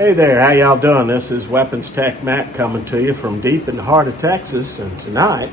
Hey there, how y'all doing? This is Weapons Tech Matt coming to you from deep in the heart of Texas, and tonight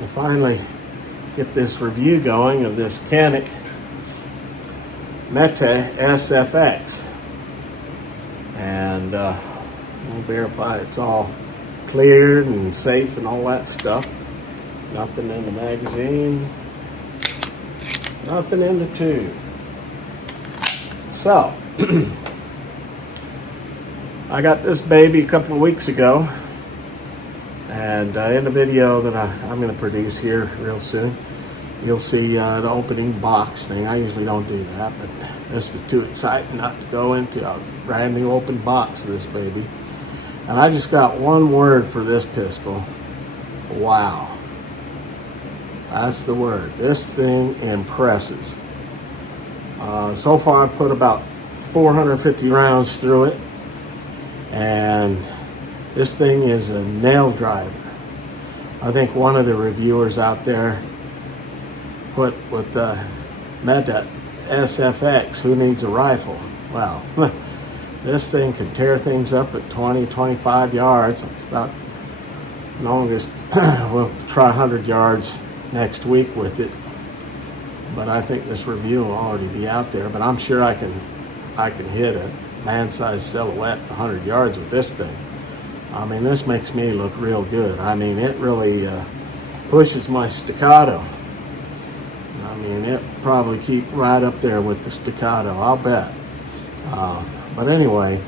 we finally get this review going of this Canik Mete SFX, and we'll verify it's all cleared and safe and all that stuff. Nothing in the magazine, nothing in the tube. So I got this baby a couple of weeks ago, and in the video that I'm going to produce here real soon, you'll see the opening box thing. I usually don't do that, but this was too exciting not to go into a brand new open box of this baby. And I just got one word for this pistol: wow. That's the word. This thing impresses. So far I've put about 450 rounds through it, and this thing is a nail driver. I think one of the reviewers out there put with the Mete SFX, who needs a rifle? Well, this thing can tear things up at 20, 25 yards. It's about longest. We'll try 100 yards next week with it, but I think this review will already be out there. But I'm sure I can hit a man-sized silhouette 100 yards with this thing. I mean, this makes me look real good. I mean, it really pushes my staccato. I mean, it probably keep right up there with the staccato, I'll bet. But anyway,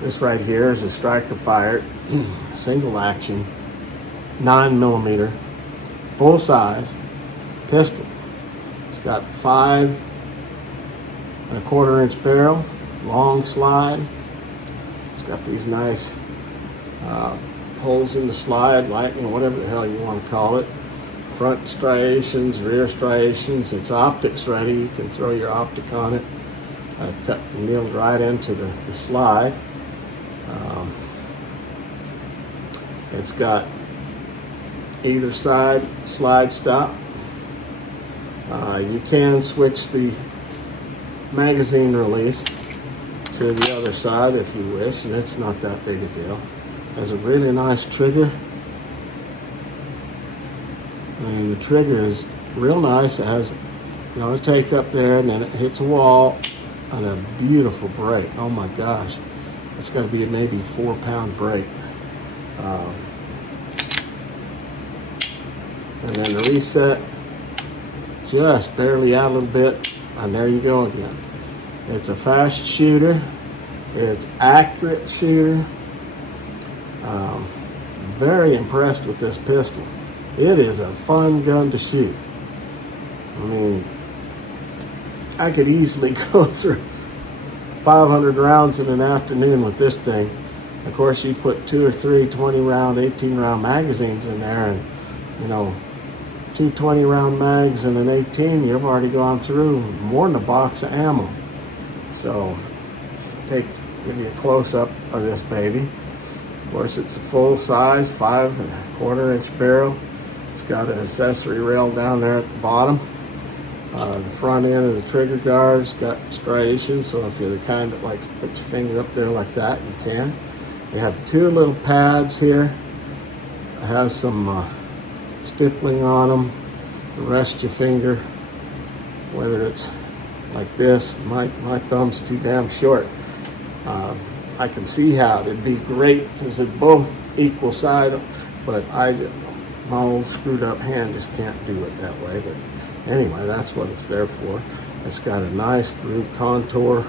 this right here is a striker fired single action 9mm full size pistol. It's got 5¼ inch barrel, long slide. It's got these nice holes in the slide, lightning, whatever the hell you want to call it. Front striations, rear striations. It's optics ready. You can throw your optic on it. Cut and nailed right into the slide. It's got either side slide stop. You can switch the magazine release to the other side if you wish, and it's not that big a deal. Has a really nice trigger. I mean, the trigger is real nice. It has, you know, a take up there, and then it hits a wall, and a beautiful brake. Oh my gosh, it's got to be maybe 4-pound brake. And then the reset, just barely out a little bit, and there you go again. It's a fast shooter. It's accurate shooter. Very impressed with this pistol. It is a fun gun to shoot. I mean, I could easily go through 500 rounds in an afternoon with this thing. Of course, you put 2 or 3 20-round, 18-round magazines in there, and you know, 2 20-round mags and an 18, you've already gone through more than a box of ammo. So, give you a close-up of this baby. Of course, it's a full size 5¼ inch barrel. It's got an accessory rail down there at the bottom. The front end of the trigger guard's got striations, so if you're the kind that likes to put your finger up there like that, you can. You have 2 little pads here. I have some stippling on them to rest your finger, whether it's like this. My thumb's too damn short. I can see how it'd be great because they're both equal side, but my old screwed up hand just can't do it that way. But anyway, that's what it's there for. It's got a nice groove contour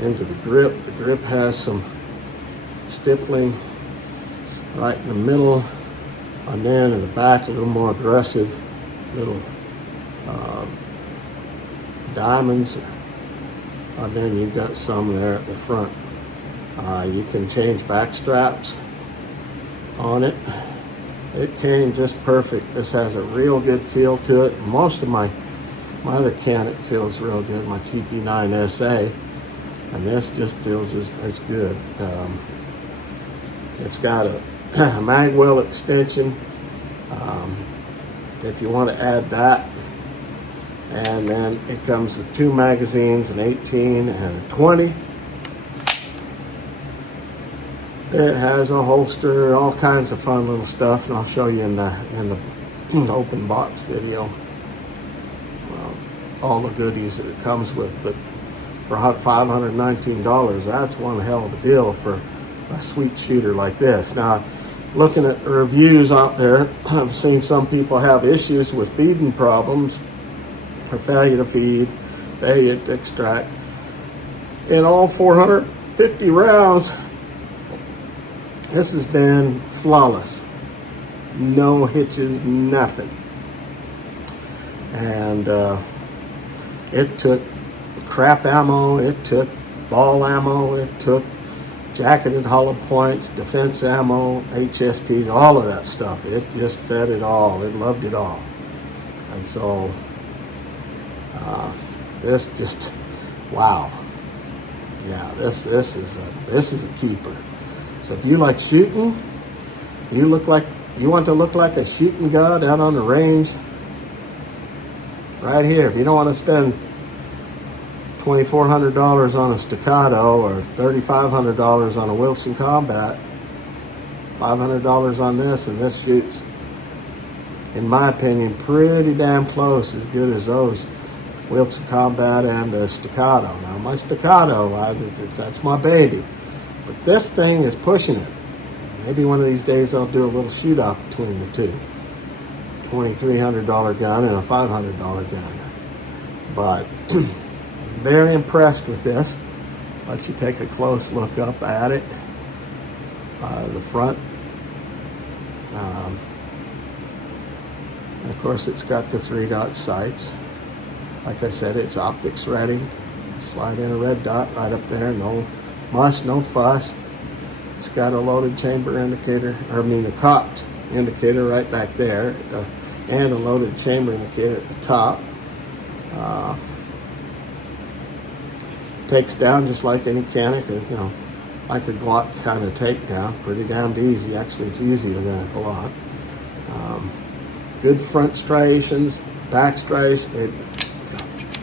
into the grip. The grip has some stippling right in the middle, and then in the back a little more aggressive little diamonds, and then you've got some there at the front. You can change back straps on it. It came just perfect. This has a real good feel to it. Most of my other Canik feels real good, my TP9 SA, and this just feels as good. It's got a mag well extension, if you want to add that. And then it comes with 2 magazines, an 18 and a 20. It has a holster, all kinds of fun little stuff, and I'll show you in the open box video all the goodies that it comes with. But for $519, that's one hell of a deal for a sweet shooter like this. Now, looking at the reviews out there, I've seen some people have issues with feeding problems, or failure to feed, failure to extract. In all 450 rounds, this has been flawless. No hitches, nothing. And it took crap ammo, it took ball ammo, it took jacketed hollow points, defense ammo, HSTs, all of that stuff. It just fed it all. It loved it all. And so this just, wow. Yeah, this is a keeper. So if you like shooting, you want to look like a shooting god out on the range, right here. If you don't want to spend $2,400 on a Staccato or $3,500 on a Wilson Combat, $500 on this, and this shoots, in my opinion, pretty damn close, as good as those Wilson Combat and the Staccato. Now my Staccato, that's my baby, but this thing is pushing it. Maybe one of these days I'll do a little shoot off between the two. $2,300 gun and a $500 gun. But very impressed with this. I'll let you take a close look up at it. The front. Of course, it's got the 3-dot sights. Like I said, it's optics ready. Slide in a red dot right up there. No muss, no fuss. It's got a loaded chamber indicator, a cocked indicator right back there, and a loaded chamber indicator at the top. Takes down just like any Canik, or, like a Glock kind of takedown. Pretty damn easy. Actually, it's easier than a Glock. Good front striations, back striations. It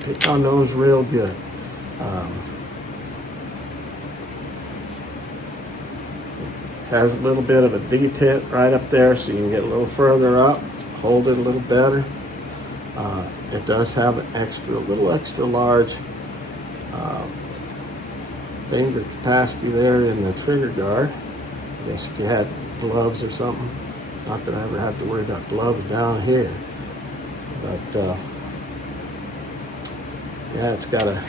picked on those real good. Has a little bit of a detent right up there, so you can get a little further up, hold it a little better. It does have an little extra large finger capacity there in the trigger guard. I guess if you had gloves or something. Not that I ever have to worry about gloves down here. But yeah, it's got a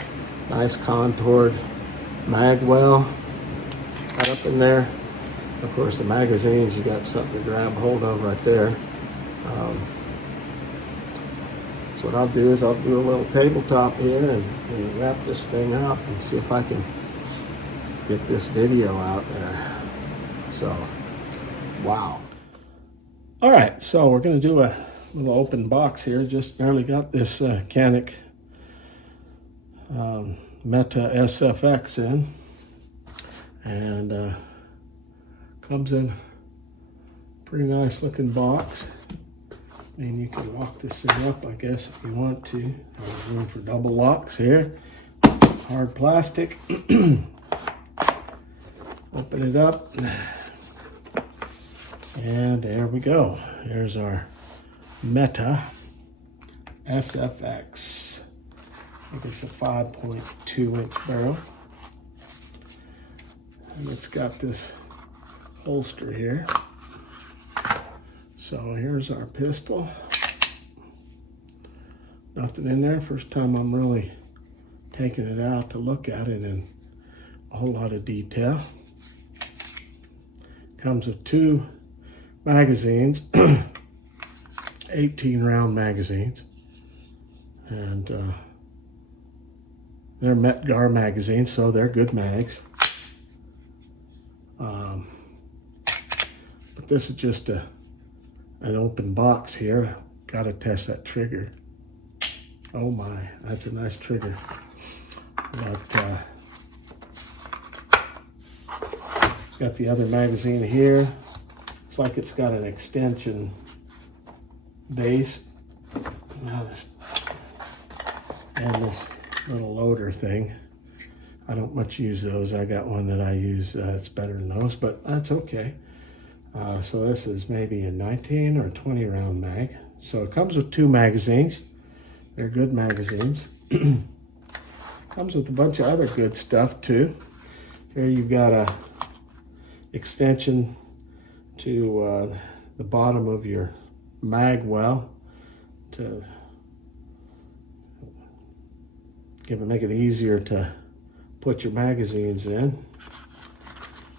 nice contoured mag well right up in there. Of course, the magazines, you got something to grab hold of right there. So what I'll do is I'll do a little tabletop here and wrap this thing up and see if I can get this video out there. So, wow. All right, so we're going to do a little open box here. Just barely got this Canik Mete SFX in. And comes in a pretty nice looking box. And you can lock this thing up, I guess, if you want to. There's room for double locks here. Hard plastic. Open it up. And there we go. Here's our Mete SFX. I think it's a 5.2 inch barrel. And it's got this holster here. So here's our pistol. Nothing in there. First time I'm really taking it out to look at it in a whole lot of detail. Comes with 2 magazines, 18 round magazines. And they're Metgar magazines, so they're good mags. But this is just an open box here. Got to test that trigger. Oh my, that's a nice trigger. But it's got the other magazine here. It's like it's got an extension base. Now and this little loader thing. I don't much use those. I got one that I use, it's better than those, but that's okay. So this is maybe a 19 or 20 round mag. So it comes with 2 magazines. They're good magazines. Comes with a bunch of other good stuff too. Here you've got a extension to the bottom of your mag well to make it easier to put your magazines in.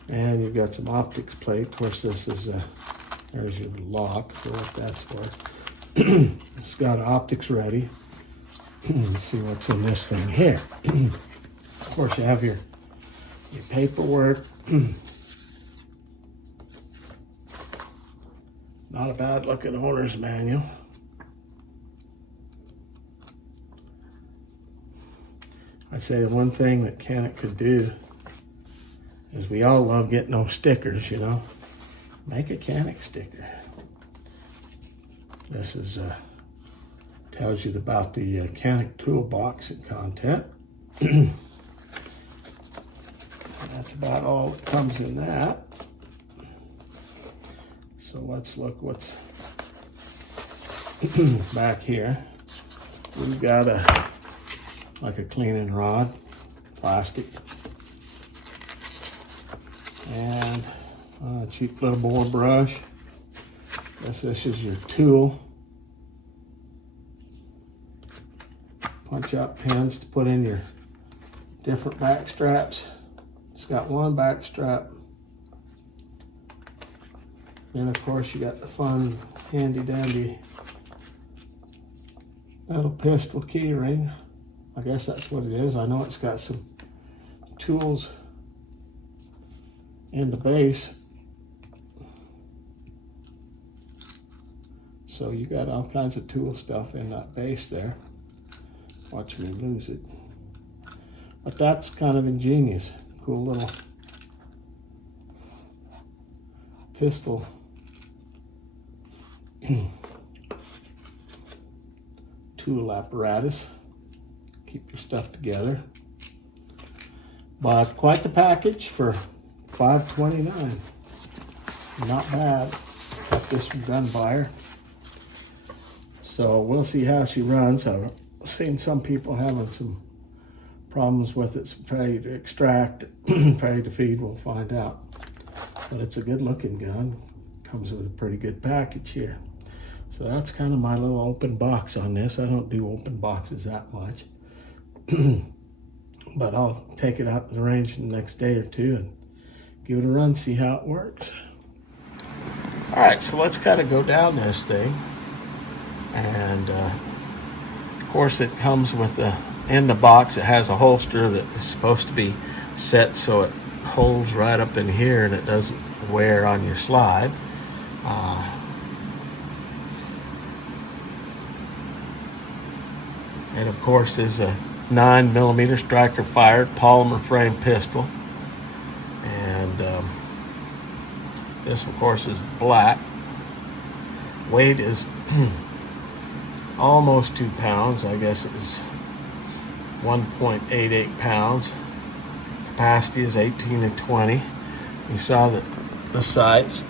And you've got some optics plate. Of course, this is there's your lock for what that's for. It's got optics ready. Let's see what's in this thing here. Of course, you have your paperwork. Not a bad looking owner's manual. I say the one thing that Canik could do is we all love getting those stickers, you know. Make a Canik sticker. This is tells you about the Canik toolbox and content. That's about all that comes in that. So let's look what's back here. We've got like a cleaning rod, plastic, and a cheap little bore brush. Guess this is your tool. Punch out pins to put in your different back straps. It's got one back strap. And of course you got the fun, handy dandy little pistol key ring. I guess that's what it is. I know it's got some tools in the base. So you got all kinds of tool stuff in that base there. Watch me lose it. But that's kind of ingenious. Cool little pistol tool apparatus. Keep your stuff together. Bought quite the package for $5.29. Not bad. Got this from Gun Buyer. So we'll see how she runs. I've seen some people having some problems with it, failure to extract, failure to feed. We'll find out. But it's a good looking gun. Comes with a pretty good package here. So that's kind of my little open box on this. I don't do open boxes that much. But I'll take it out to the range in the next day or two and give it a run, see how it works. All right, so let's kind of go down this thing. And of course it comes with in the box, it has a holster that is supposed to be set so it holds right up in here and it doesn't wear on your slide. And of course there's a 9mm striker fired polymer frame pistol. And this of course is the black. Weight is almost 2 pounds. I guess it was 1.88 pounds. Capacity is 18 and 20. You saw that the sights,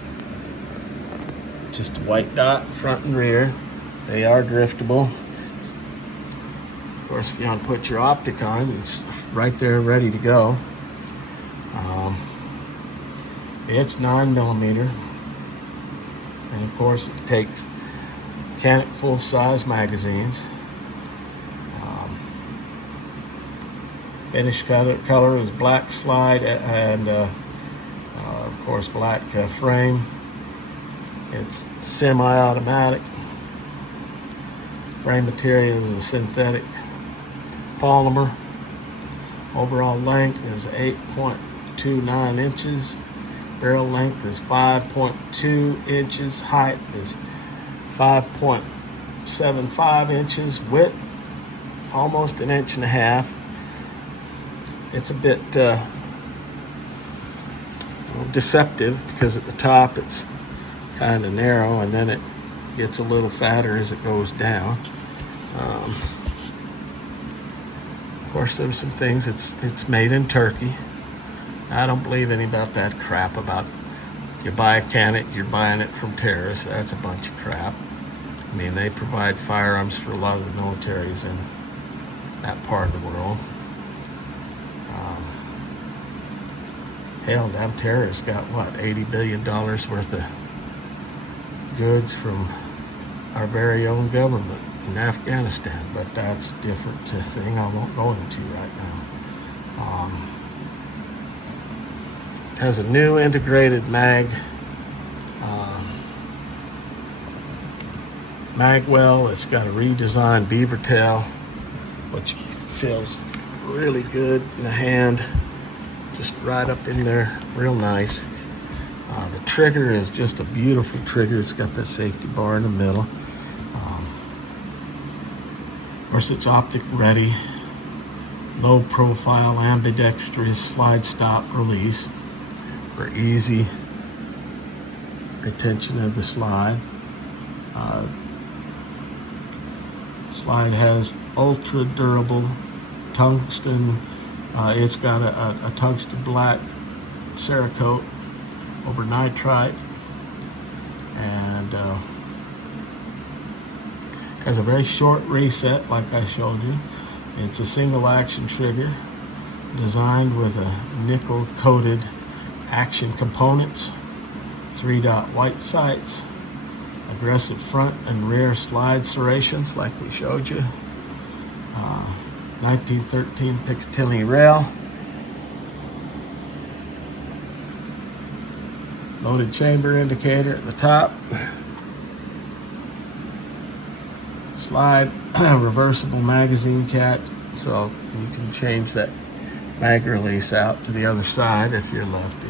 just a white dot front and rear. They are driftable. Of course, if you want to put your optic on, it's right there ready to go. It's 9mm. And of course it takes Canik full-size magazines. Finished color is black slide and of course black frame. It's semi-automatic. Frame material is a synthetic polymer. Overall length is 8.29 inches. Barrel length is 5.2 inches. Height is 5.75 inches. Width, almost 1.5 inches. It's a bit deceptive because at the top it's kind of narrow and then it gets a little fatter as it goes down. course, there's some things. It's made in Turkey. I don't believe any about that crap about if you buy a Canik, you're buying it from terrorists. That's a bunch of crap. I mean, they provide firearms for a lot of the militaries in that part of the world. Hell, damn terrorists got what, $80 billion worth of goods from our very own government in Afghanistan, but that's a different thing I won't go into right now. It has a new integrated mag well. It's got a redesigned beaver tail, which feels really good in the hand, just right up in there, real nice. The trigger is just a beautiful trigger. It's got that safety bar in the middle. Of course, it's optic ready, low profile, ambidextrous slide stop release for easy retention of the slide. Slide has ultra durable tungsten. It's got a tungsten black Cerakote over nitride, and has a very short reset like I showed you. It's a single action trigger designed with a nickel coated action components, 3-dot white sights, aggressive front and rear slide serrations like we showed you, 1913 Picatinny rail, loaded chamber indicator at the top, slide reversible magazine cap, so you can change that mag release out to the other side if you're lefty.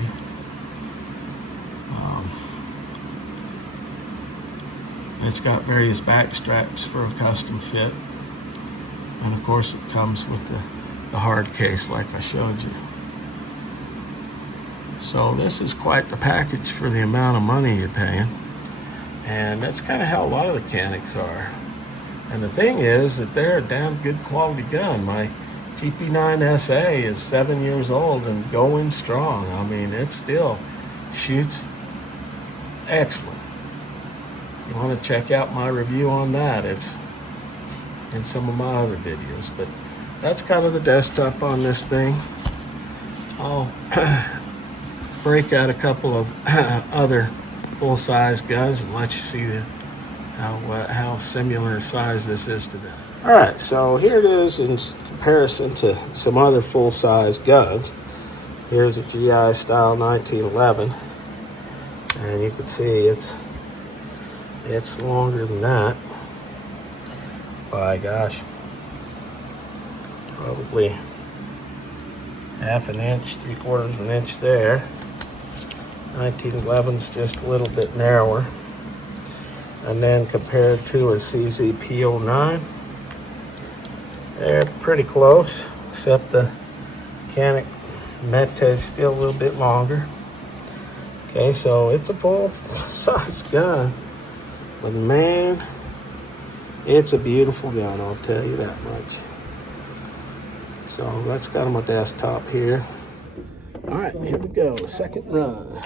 It's got various back straps for a custom fit, and of course it comes with the hard case like I showed you. So this is quite the package for the amount of money you're paying, and that's kind of how a lot of the Caniks are. And the thing is that they're a damn good quality gun. My TP9SA is 7 years old and going strong. I mean, it still shoots excellent. You want to check out my review on that, it's in some of my other videos. But that's kind of the desktop on this thing. I'll break out a couple of other full-size guns and let you see how similar size this is to them. All right, so here it is in comparison to some other full-size guns. Here's a GI style 1911, and you can see it's longer than that by, gosh, probably half an inch, 3/4 of an inch there. 1911's just a little bit narrower. And then compared to a CZP09, they're pretty close, except the Canik Mete is still a little bit longer. Okay, so it's a full-size gun, but man, it's a beautiful gun, I'll tell you that much. So that's got on my desktop here. All right, here we go, second run.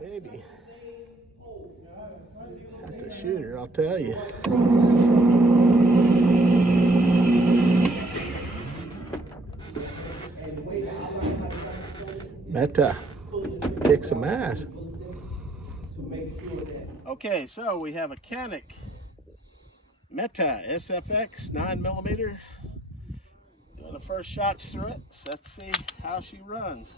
Baby, that's a shooter, I'll tell you. Mete, kick some ass. Okay, so we have a Canik Mete SFX 9mm. Doing the first shots through it. So let's see how she runs.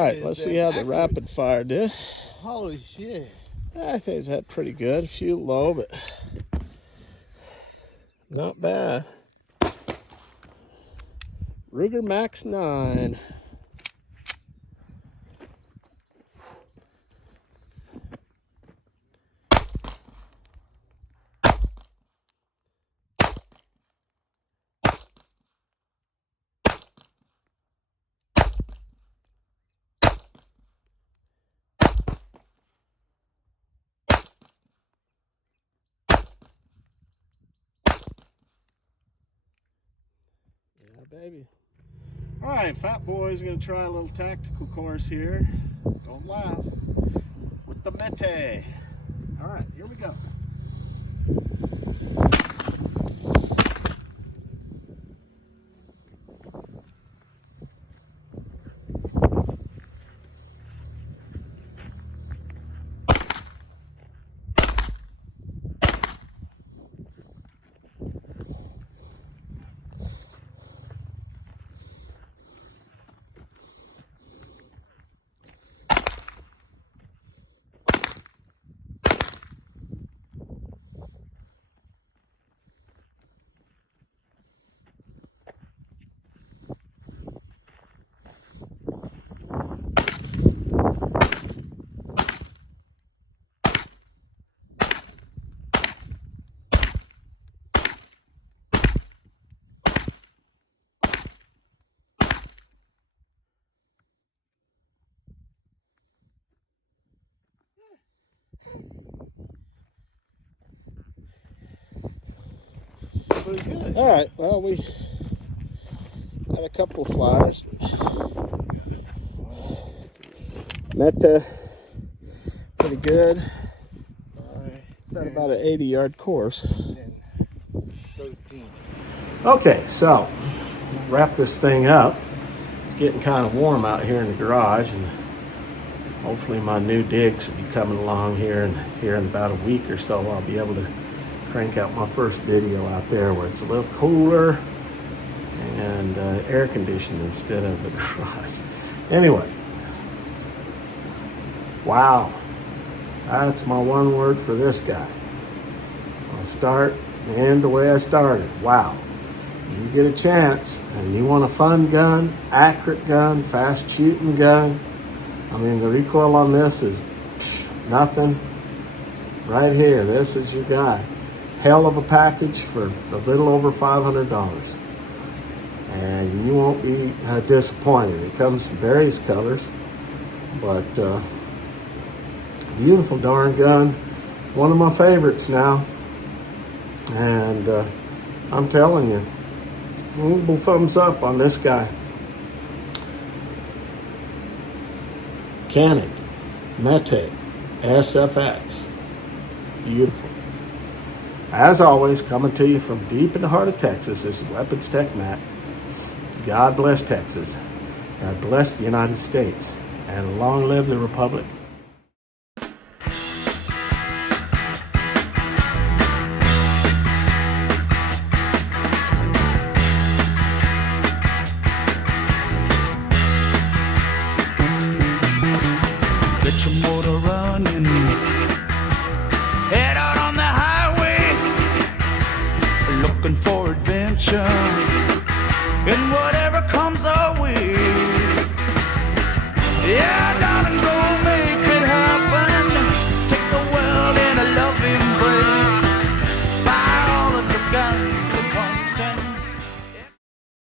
right, let's see how the rapid fire did. Holy shit. I think that's pretty good. A few low, but not bad. Ruger Max 9. Baby. All right, Fat Boy's gonna try a little tactical course here. Don't laugh. With the Mete. All right, here we go. Pretty good. All right, well, we had a couple of flyers. Mete, pretty good. It's at about an 80-yard course. 13. Okay, so wrap this thing up. It's getting kind of warm out here in the garage, and hopefully my new dig should be coming along here in about a week or so. I'll be able to crank out my first video out there where it's a little cooler and air conditioned instead of the garage. Anyway, wow, that's my one word for this guy. I'll start and end the way I started. Wow. You get a chance and you want a fun gun, accurate gun, fast shooting gun. I mean, the recoil on this is nothing. Right here, this is your guy. Hell of a package for a little over $500. And you won't be disappointed. It comes in various colors, but beautiful darn gun. One of my favorites now. And I'm telling you, multiple thumbs up on this guy. Canik Mete SFX. Beautiful. As always, coming to you from deep in the heart of Texas, this is Weapons Tech Matt. God bless Texas. God bless the United States. And long live the Republic. Get your motor running, head out on the highway, looking for adventure.